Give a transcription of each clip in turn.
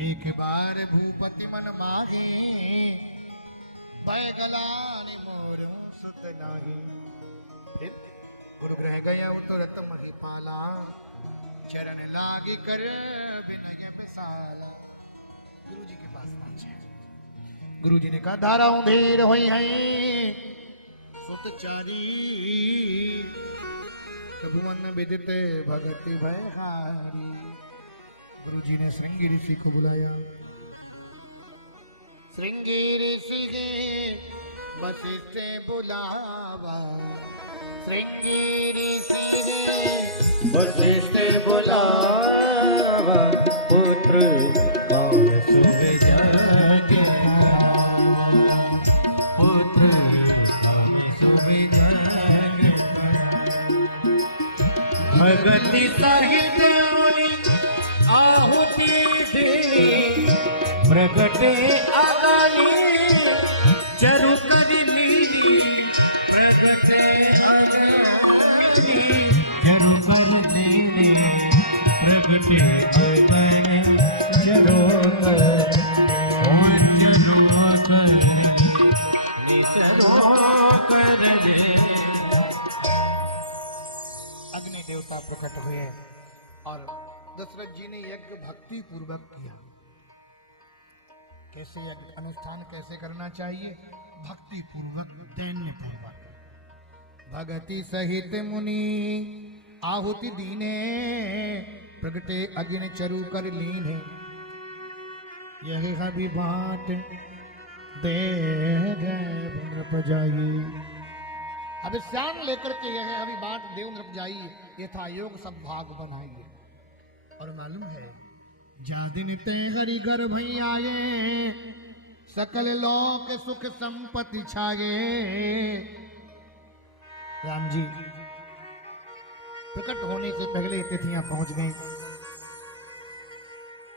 एक बार भूपति मन माहे गलानी मोर सुत नाही। गुरु ग्रह गया तुरत महिपाला चरण लागे कर विनय विशाला। गुरु जी के पास पहुंचे। गुरु जी ने कहा धाराओं धीर हुई है सुतचारी भुवन विदित भगति भयहारी। गुरु जी ने श्रृंगी ऋषि को बुलाया। श्रृंगी ऋषि वशिष्ठ बुलावा। श्रृंगी ऋषि वशिष्ठ बुलावा। पुत्र कौन सुबह जागे पुत्र कौन सुबह जागे। भगति सहित आहुति दे प्रगटे अगाली चरु कर लीनी। प्रगटे अगाली चरु कर लीनी। प्रगटे अगाली चरु कर अग्नि देवता प्रकट हुए और दशरथ जी ने यज्ञ भक्ति पूर्वक किया। कैसे यज्ञ अनुष्ठान कैसे करना चाहिए? भक्ति पूर्वक दैन्य पूर्वक। भगति सहित मुनि आहुति दीने प्रगटे अग्नि चरु कर लीने। यह हवि बाँट दे नृप जाइए। अब श्याम लेकर के यह हवि बाँट देव नृप जाइए। यथा योग सब भाग बनाइए। और मालूम है जादिन ते हरि गर्भ आए सकल लोक सुख संपत्ति छाए। राम जी प्रकट होने से पहले तिथियां पहुंच गई।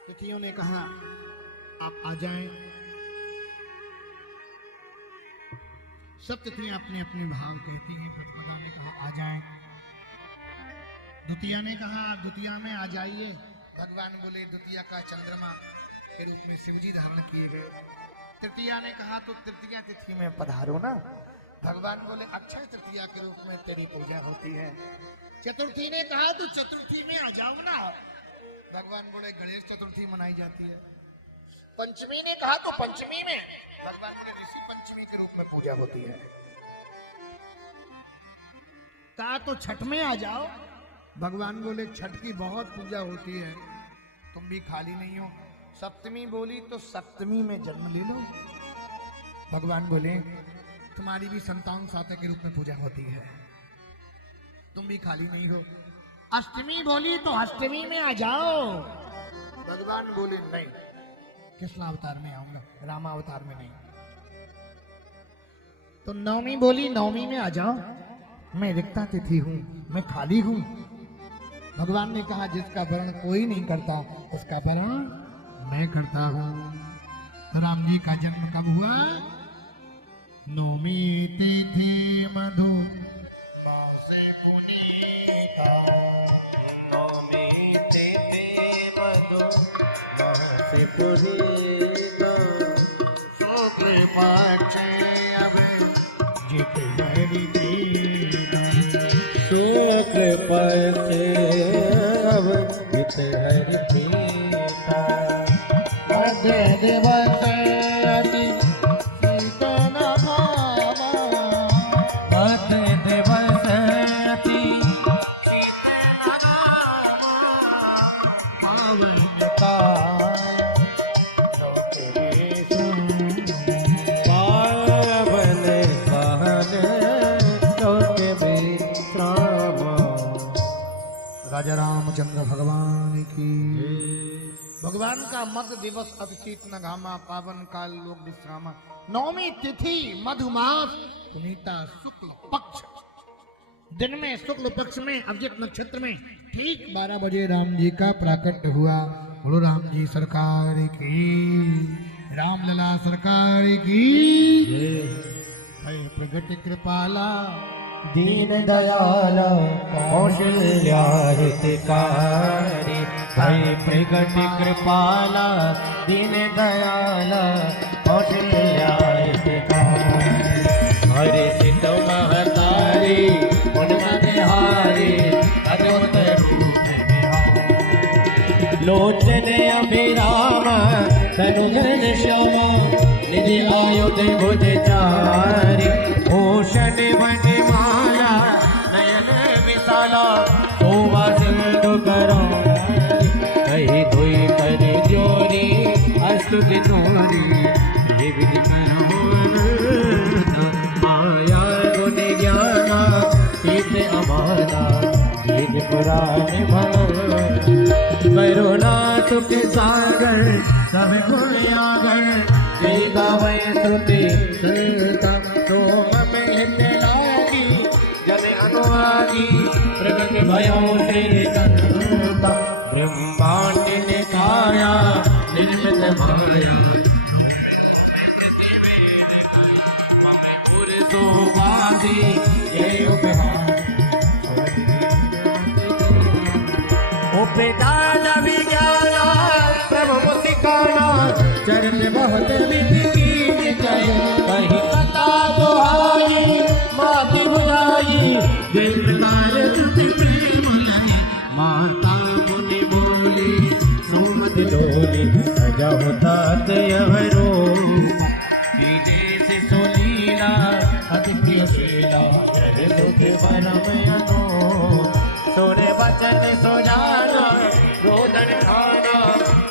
तिथियों ने कहा आप आ जाएं। सब तिथियां अपने अपने भाव कहती हैं। प्रतिपदा ने कहा आ जाएं। द्वितीया ने कहा आप द्वितीया में आ जाइए। भगवान बोले द्वितीया का चंद्रमा के रूप में शिवजी धारण किए गए। तृतीया ने कहा तो तृतीया तिथि में पधारो ना। भगवान बोले अक्षय तृतीया के रूप में तेरी पूजा होती है। चतुर्थी ने कहा तो चतुर्थी में आ जाओ ना। भगवान बोले गणेश चतुर्थी मनाई जाती है। पंचमी ने कहा तो पंचमी में। भगवान बोले ऋषि पंचमी के रूप में पूजा होती है। कहा तो छठ में आ जाओ। भगवान बोले छठ की बहुत पूजा होती है, तुम भी खाली नहीं हो। सप्तमी बोली तो सप्तमी में जन्म ले लो। भगवान बोले तुम्हारी भी संतान सातक के रूप में पूजा होती है, तुम भी खाली नहीं हो। अष्टमी बोली तो अष्टमी में आ जाओ। भगवान बोले नहीं, कृष्ण अवतार में आऊंगा, रामा अवतार में नहीं। तो नवमी बोली नवमी में आ जाओ। मैं रिक्ता तिथि हूं, मैं खाली हूं। भगवान ने कहा जिसका वर्ण कोई नहीं करता उसका वर्ण मैं करता हूं। तो राम जी का जन्म कब हुआ? नवमी तिथि मधु मासे पुनीता। नवमी तिथि मधु मासे पुनीता। शुक्ल पक्ष अब जित हरि दीना। शुक्ल पक्ष अब जित हरि दीना। मध्य दिवस अति शीतल भावा। मध्य दिवस अति शीतल भावा। पावन काल राजा रामचंद्र भगवान की। भगवान का मध्य दिवस अतिशीत न घामा। पावन काल लोक विश्रामा। नवमी तिथि मधुमास पुनीता। शुक्ल पक्ष दिन में शुक्ल पक्ष में अभिजित नक्षत्र में ठीक 12 बजे राम जी का प्राकट्य हुआ। बोलो राम जी सरकार की, रामलला सरकार की। प्रगट कृपाला दीन दयाल कौशल्या हितकारी, भय प्रगट कृपाला दीन दयाल कौशल्या हितकारी। हरे सिद्ध महतारी उन्मदहारी अद्भुत रूप बिहारी। लोचन अभिराम तनु घन श्यामा, निधि आयुध भुज चारि। भूषण वनमाला नयन विशाला, शोभा सिंधु करो कही धोई कर जोरी। अस्तुति तुम्हारी ये विधि माया गुण ज्ञाना पीत अमाना, वेद पुराण भव करुणा सुख सागर सब गुण आगर। जय गावै श्रुति संतम सोम में हित लागी, जन अनुरागी प्रगट भयो श्री संतम। ब्रह्मांड निकाया निर्मित माया, पुरुषोवासी जय उपहार। उपदान विज्ञाना प्रभु सिखाना, चरण बहुत विधि की जय। कहीं कथा दुहाई माती बुझाई, जय प्रकार स्तुति प्रेम लय। माता मुनि बोली सुमति डोली, अजब तात अवरो विदेश सोलीला अति प्रिय शीला। सुख परम अनो सोरे वचन सुजाना, रोदन खाना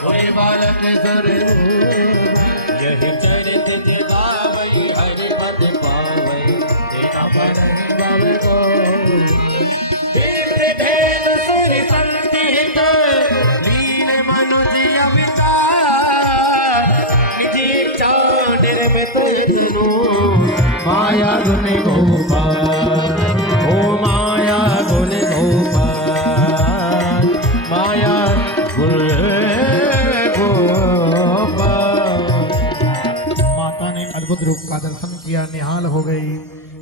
होए बालक सुर। यही चरित गावई हरि पद पावई, तेना पर भव को। भेद सुर संतित लीन मनुज अविकार, निधि इच्छा निर्मित तनु माया गुण गोपाल। ओ माया गुण गोपाल, माया गुण गोपाल। माता ने अद्भुत रूप का दर्शन किया, निहाल हो गई।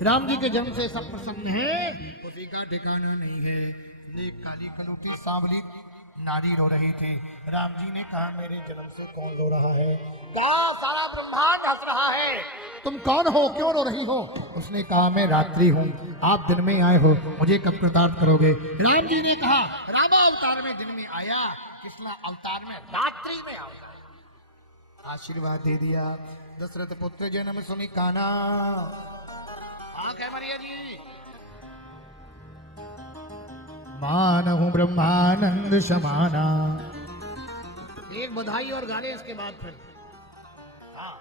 राम जी के जन्म से सब प्रसन्न है, उसी का ठिकाना नहीं है। एक काली कलौटी सांवली नारी रो रही थी। राम जी ने कहा मेरे जन्म से कौन रो रहा है? क्या सारा ब्रह्मांड हंस रहा है? तुम कौन हो, क्यों रो रही हो? उसने कहा मैं रात्रि हूँ, आप दिन में आए हो, मुझे कब कृतार्थ करोगे? राम जी ने कहा रामा अवतार में दिन में आया, कृष्णा अवतार में रात्रि में आया। आशीर्वाद दे दिया। दशरथ पुत्र जन्म सुनी काना। हाँ क्या मरिया जी? मानहु ब्रह्मानंद समाना। एक बधाई और गाने इसके बाद फिर। हाँ,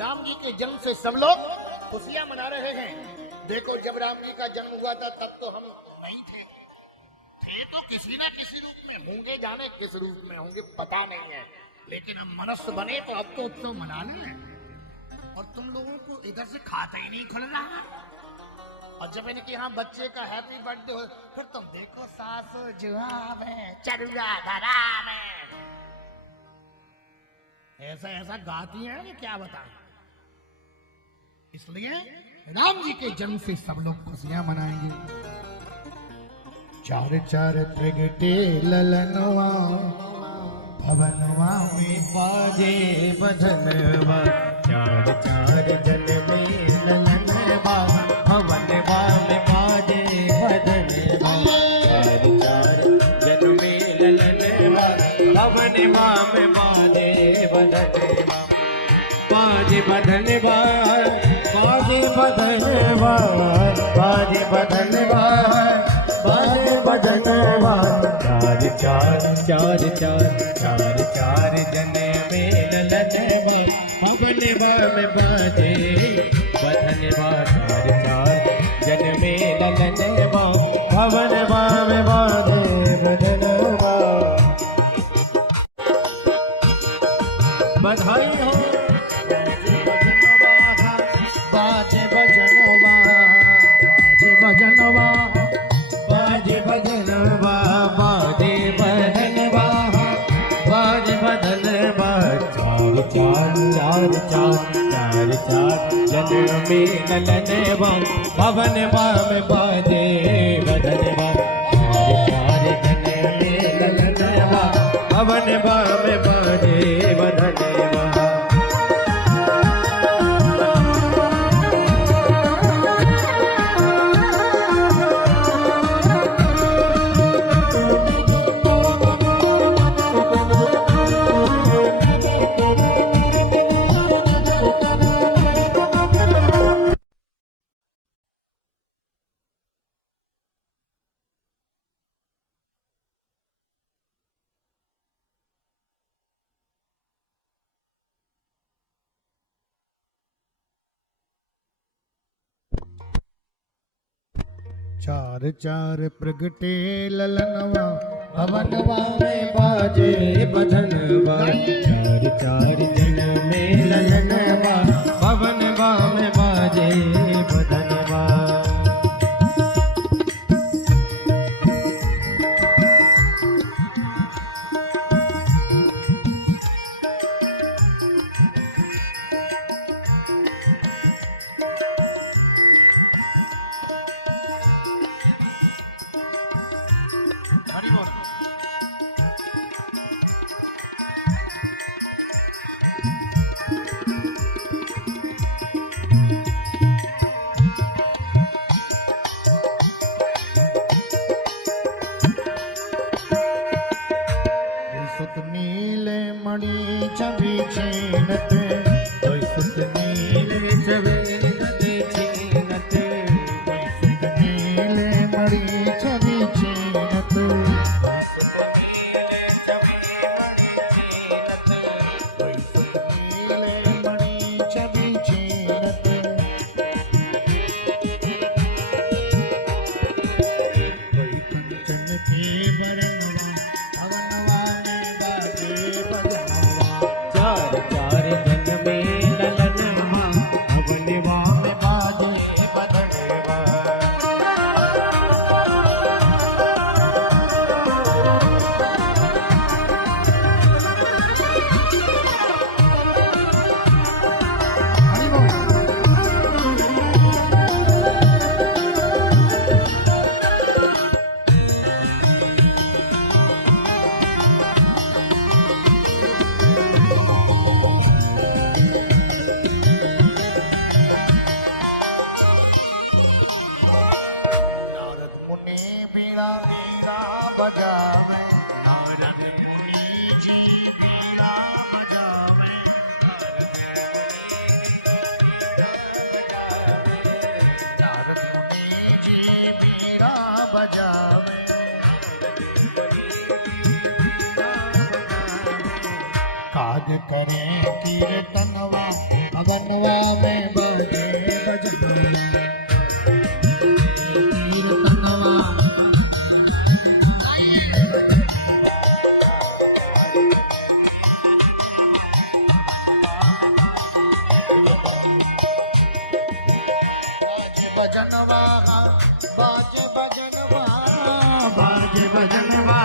राम जी के जन्म से सब लोग खुशियां मना रहे हैं। देखो जब राम जी का जन्म हुआ था तब तो हम नहीं थे तो किसी ना किसी रूप में होंगे, जाने किस रूप में होंगे पता नहीं है, लेकिन हम मनुष्य बने तो अब तो उत्सव मना लें। और तुम लोगों को इधर से खाता ही नहीं खुल रहा। और जब इनके यहाँ बच्चे का हैप्पी बर्थडे हो, फिर तुम देखो सासु जुआब है, चरुआ धरा में ऐसा ऐसा गाती हैं कि क्या बताएं। इसलिए राम जी के जन्म से सब लोग खुशियां मनाएंगे। चार चार प्रगटे ललनवा, भवनवा में बाजे बधनवा। चार चार जन में ललनवा, भवनवा में बाजे बधनवा। चार चार जन में ललनवा, भवनवा में बाजे बधनवा। बाजे बधनवा, बाजे बधनवा, बाजे बधनवा, बाजे बधनवा। चार चार चार चार चार चार जन में ललनवा, भवनवा में बाजे बधनवा। चार चार जन में ललनवा, भवनवा में बाजे बधनवा। बधाई हो बाजे बजनवा, बाजे बजनवा, बाजे बधनवा, बाजे बधनवा, बाजे बधनवा। चार चार जन्म में ललनवा भवनवा में बाजे बधनवा चार जन्म में ललनवा भवनवा में बाजे बधनवा चार चार प्रगटे ललनवा भवनवा में बाजे बधनवा चार चार जन्म में ललनवा भवनवा में बाजे बधनवा हरि बोल। सुत नीले मणि छवि छीनत सुत नीले छवि छीनत सुत नीले मणि छवि छीनत नीले मणि छवि छीनत कंचन के बरनवा भगनवा में बाजे बजनवा चार चार जन्म में ललनवा भवनवा में बाजे बधनवा हरि बोल। नारद मुनि बीड़ा बीड़ा बजावे नारद मुनि जी बीड़ा बजावे नारद मुनि जी बीड़ा बजावे काज करें कीर्तनवा भगनवा में बजे बजनवा कीर्तनवा बजनवा बाजे बजनवा बाजे बधनवा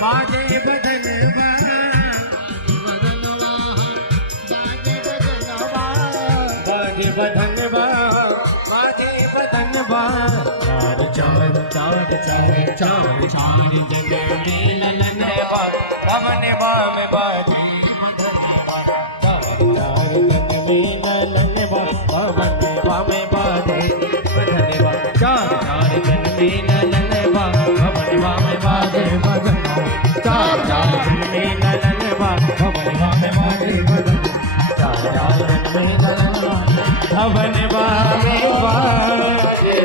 बाजे बधनवा बाजे बजनवा बाजे बधनवा बाजे बधनवा चार जन्म में ललनवा भवनवा में बाजे बधनवा चार जन्म में ललनवा भवनवा में बाजे बधनवा चार जन्म में ललनवा भवनवा में बाजे बधनवा चार जन्म में ललनवा भवनवा में बाजे बधनवा चार जन्म में ललनवा भवनवा में बाजे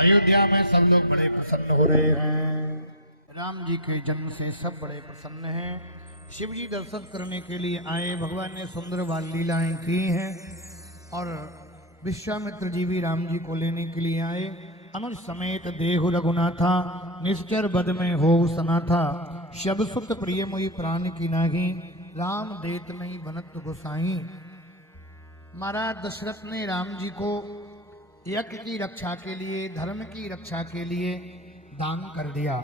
अयोध्या में सब लोग बड़े प्रसन्न हो रहे हैं। राम जी के जन्म से सब बड़े प्रसन्न हैं। शिव जी दर्शन करने के लिए आए। भगवान ने सुंदर बाल लीलाएं की हैं और विश्वामित्र जी भी राम जी को लेने के लिए आए। अनुज समेत देहु रघुनाथा निश्चर बद में हो सनाथा शब सुत प्रिय मोहि प्राण की नाही राम देत नहीं बनत गोसाई। महाराज दशरथ ने राम जी को यज्ञ की रक्षा के लिए, धर्म की रक्षा के लिए दान कर दिया।